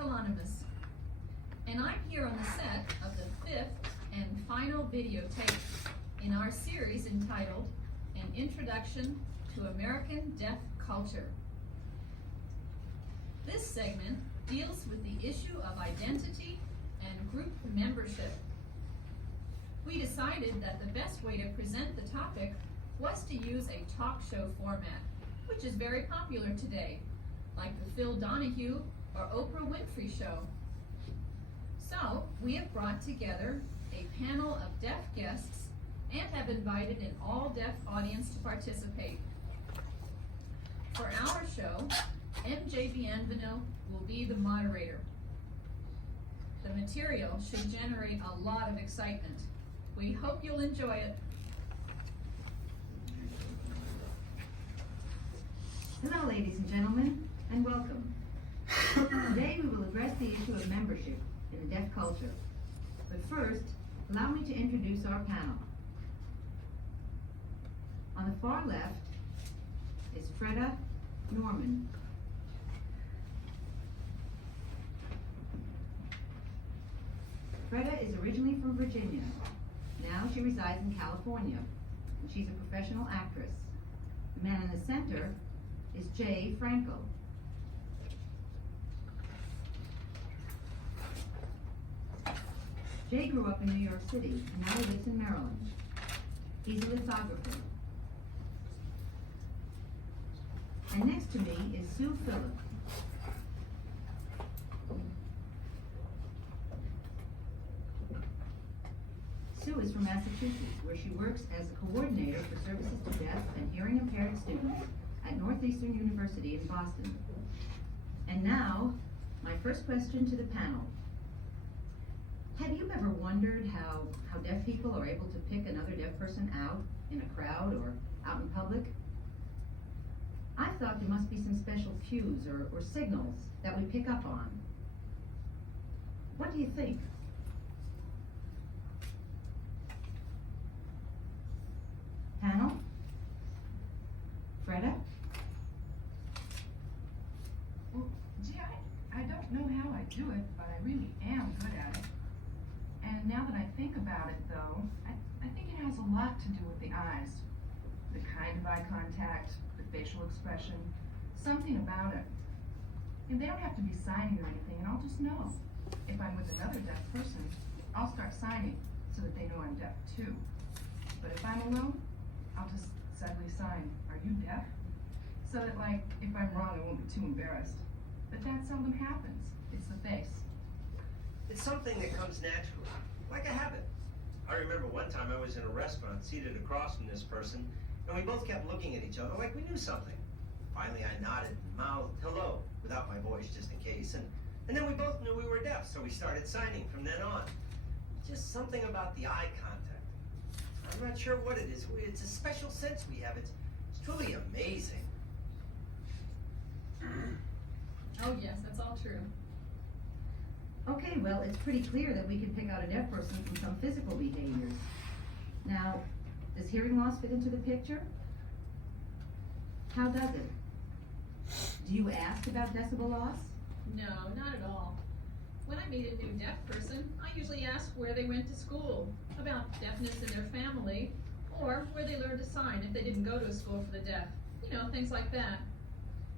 Colonimus, and I'm here on the set of the 5th and final videotape in our series entitled An Introduction to American Deaf Culture. This segment deals with the issue of identity and group membership. We decided that the best way to present the topic was to use a talk show format, which is very popular today, like the Phil Donahue or Oprah Winfrey Show. So, we have brought together a panel of deaf guests and have invited an all-deaf audience to participate. For our show, MJ Bienvenu will be the moderator. The material should generate a lot of excitement. We hope you'll enjoy it. Hello, ladies and gentlemen, and welcome. Today we will address the issue of membership in the deaf culture. But first, allow me to introduce our panel. On the far left is Freda Norman. Freda is originally from Virginia. Now she resides in California, and she's a professional actress. The man in the center is Jay Franco. Jay grew up in New York City and now lives in Maryland. He's a lithographer. And next to me is Sue Phillip. Sue is from Massachusetts, where she works as a coordinator for services to deaf and hearing impaired students at Northeastern University in Boston. And now, my first question to the panel. Have you ever wondered how deaf people are able to pick another deaf person out in a crowd or out in public? I thought there must be some special cues or signals that we pick up on. What do you think? Panel? Freda? Well, gee, I don't know how I do it, but I really am good at it. And now that I think about it, though, I think it has a lot to do with the eyes. The kind of eye contact, the facial expression, something about it. And they don't have to be signing or anything, and I'll just know. If I'm with another deaf person, I'll start signing so that they know I'm deaf too. But if I'm alone, I'll just suddenly sign, "Are you deaf?" So that, like, if I'm wrong, I won't be too embarrassed. But that seldom happens. It's the face. It's something that comes naturally, like a habit. I remember one time I was in a restaurant seated across from this person, and we both kept looking at each other like we knew something. Finally, I nodded and mouthed hello, without my voice just in case, and then we both knew we were deaf, so we started signing from then on. Just something about the eye contact. I'm not sure what it is. It's a special sense we have. It's truly amazing. Oh yes, that's all true. Okay, well, it's pretty clear that we can pick out a deaf person from some physical behaviors. Now, does hearing loss fit into the picture? How does it? Do you ask about decibel loss? No, not at all. When I meet a new deaf person, I usually ask where they went to school, about deafness in their family, or where they learned to sign if they didn't go to a school for the deaf. You know, things like that.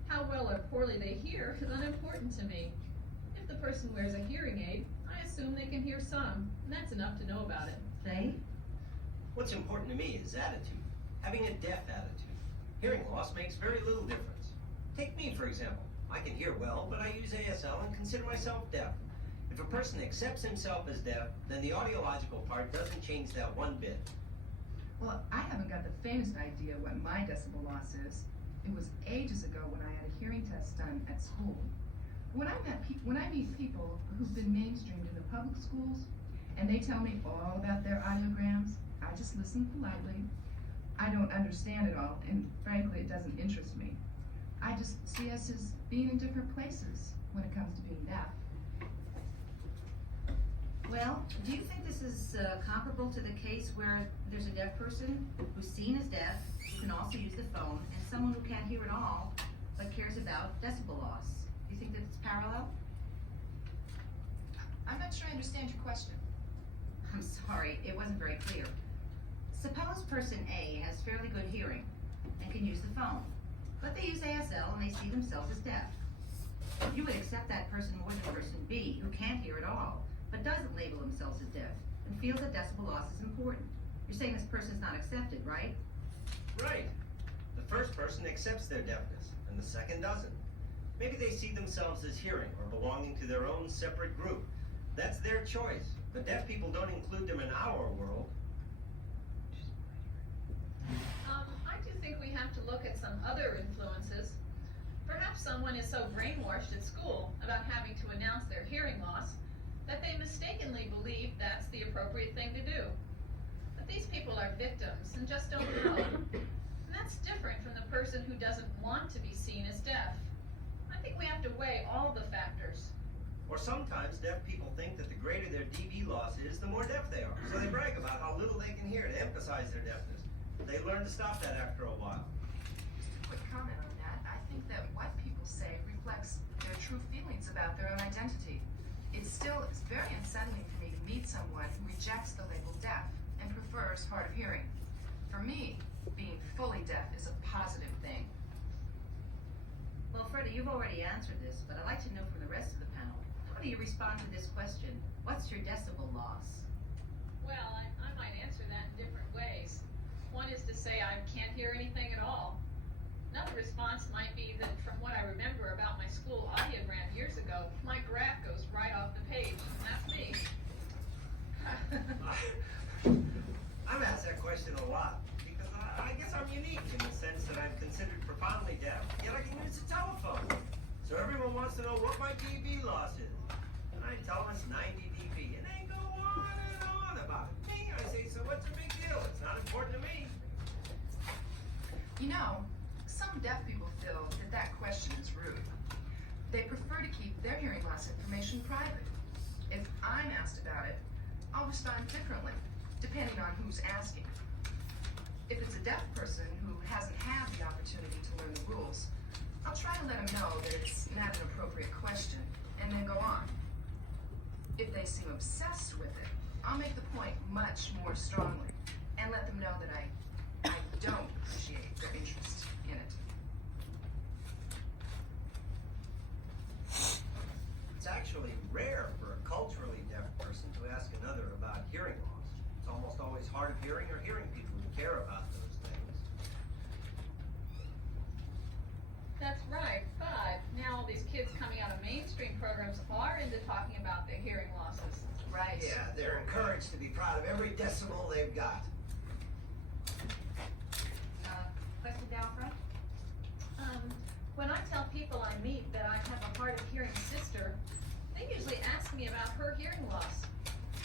How well or poorly they hear is unimportant to me. If the person wears a hearing aid, I assume they can hear some, and that's enough to know about it. Say? What's important to me is attitude. Having a deaf attitude. Hearing loss makes very little difference. Take me, for example. I can hear well, but I use ASL and consider myself deaf. If a person accepts himself as deaf, then the audiological part doesn't change that one bit. Well, I haven't got the faintest idea what my decibel loss is. It was ages ago when I had a hearing test done at school. When I meet people who've been mainstreamed in the public schools, and they tell me all about their audiograms, I just listen politely. I don't understand it all, and frankly, it doesn't interest me. I just see us as being in different places when it comes to being deaf. Well, do you think this is comparable to the case where there's a deaf person who's seen as deaf, who can also use the phone, and someone who can't hear at all, but cares about decibel loss? Do you think that it's parallel? I'm not sure I understand your question. I'm sorry, it wasn't very clear. Suppose person A has fairly good hearing and can use the phone, but they use ASL and they see themselves as deaf. You would accept that person more than person B, who can't hear at all, but doesn't label themselves as deaf and feels that decibel loss is important. You're saying this person's not accepted, right? Right. The first person accepts their deafness, and the second doesn't. Maybe they see themselves as hearing or belonging to their own separate group. That's their choice. But deaf people don't include them in our world. I do think we have to look at some other influences. Perhaps someone is so brainwashed at school about having to announce their hearing loss that they mistakenly believe that's the appropriate thing to do. But these people are victims and just don't know. And that's different from the person who doesn't want to be seen as deaf. I think we have to weigh all the factors. Or sometimes deaf people think that the greater their dB loss is, the more deaf they are. So they brag about how little they can hear to emphasize their deafness. They learn to stop that after a while. Just a quick comment on that. I think that what people say reflects their true feelings about their own identity. It's very unsettling for me to meet someone who rejects the label deaf and prefers hard of hearing. For me, being fully deaf is a positive thing. Well, Freda, you've already answered this, but I'd like to know from the rest of the panel. How do you respond to this question? What's your decibel loss? Well, I might answer that in different ways. One is to say I can't hear anything at all. Another response might be that from what I remember about my school audiogram years ago, my graph goes right off the page, and that's me. I'm asked that question a lot because I guess I'm unique in the sense that I'm considered profoundly deaf, yet I can use a telephone. So everyone wants to know what my dB loss is. And I tell them it's 90 dB, and they go on and on about it. Me, I say, so what's the big deal? It's not important to me. You know, some deaf people feel that that question is rude. They prefer to keep their hearing loss information private. If I'm asked about it, I'll respond differently, depending on who's asking. If it's a deaf person who hasn't had the opportunity to learn the rules, I'll try to let them know that it's not an appropriate question, and then go on. If they seem obsessed with it, I'll make the point much more strongly, and let them know that I don't appreciate their interest in it. It's actually rare for a culturally deaf person to ask another about hearing loss. It's almost always hard of hearing or hearing people who care about those things. That's right, but now all these kids coming out of mainstream programs are into talking about their hearing losses. Right. Yeah, they're encouraged to be proud of every decibel they've got. Question down front? When I tell people I meet that I have a hard of hearing sister, they usually ask me about her hearing loss.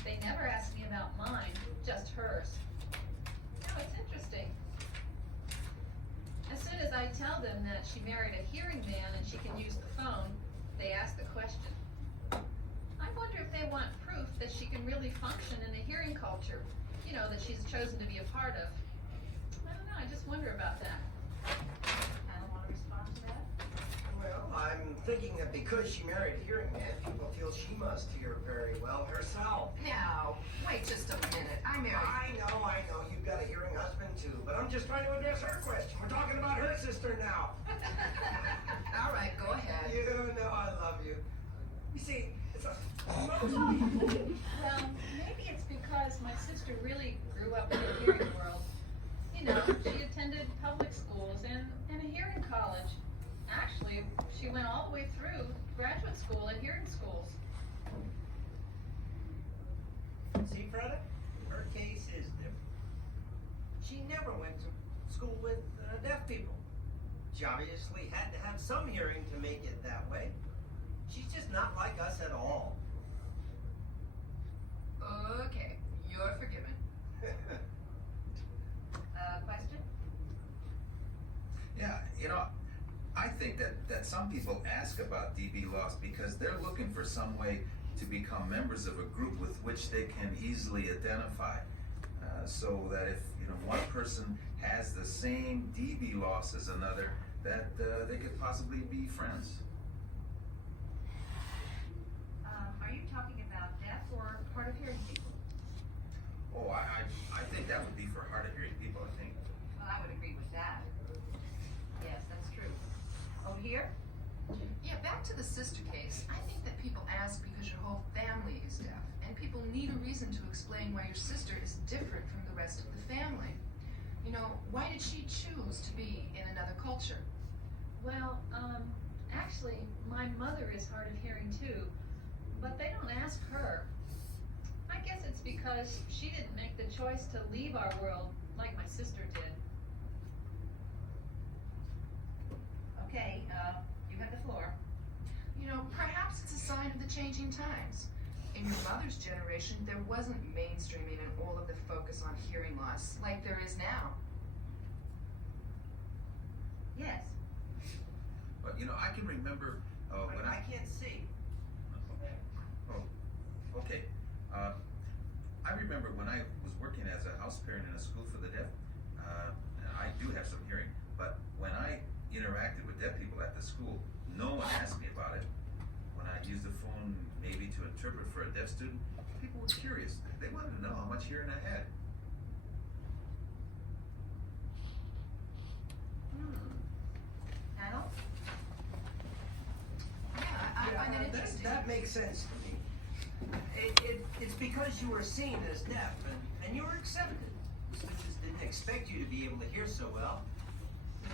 They never ask me about mine, just hers. Now it's interesting. As soon as I tell them that she married a hearing man and she can use the phone, they ask the question. I wonder if they want proof that she can really function in the hearing culture, you know, that she's chosen to be a part of. I don't know, I just wonder about that. I don't want to respond to that. Well, I'm thinking that because she married a hearing man, people feel she must hear very well herself. Now, wait just a minute. I married. I know, you've got a hearing husband too, but I'm just trying to address her question. We're talking about her sister now. All right, go ahead. You know I love you. You see, it's a... Well, maybe it's because my sister really grew up in the hearing world. You know, she attended public schools and a hearing college. Actually, she went all the way through graduate school at hearing schools. See, Freda? Her case is different. She never went to school with deaf people. She obviously had to have some hearing to make it that way. She's just not like us at all. Okay, you're forgiven. Question? Yeah, you know, I think that some people ask about DB loss because they're looking for some way to become members of a group with which they can easily identify. So that if, you know, one person has the same DB loss as another, that they could possibly be friends. Are you talking about for hard of hearing people? Oh, I think that would be for hard of hearing people, I think. Well, I would agree with that. Yes, that's true. Over here? Yeah, back to the sister case. I think that people ask because your whole family is deaf, and people need a reason to explain why your sister is different from the rest of the family. You know, why did she choose to be in another culture? Well, actually, my mother is hard of hearing too, but they don't ask her. I guess it's because she didn't make the choice to leave our world like my sister did. Okay, you have the floor. You know, perhaps it's a sign of the changing times. In your mother's generation, there wasn't mainstreaming and all of the focus on hearing loss like there is now. Yes. But, you know, I can remember when I can't see. Oh, okay. I remember when I was working as a house parent in a school for the deaf, and I do have some hearing, but when I interacted with deaf people at the school, no one asked me about it. When I used the phone maybe to interpret for a deaf student, people were curious. They wanted to know how much hearing I had. Panel? Yeah, I find that interesting. That makes sense to me. It's because you were seen as deaf and you were accepted. Sisters didn't expect you to be able to hear so well.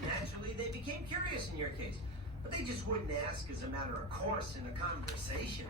Naturally, they became curious in your case. But they just wouldn't ask as a matter of course in a conversation.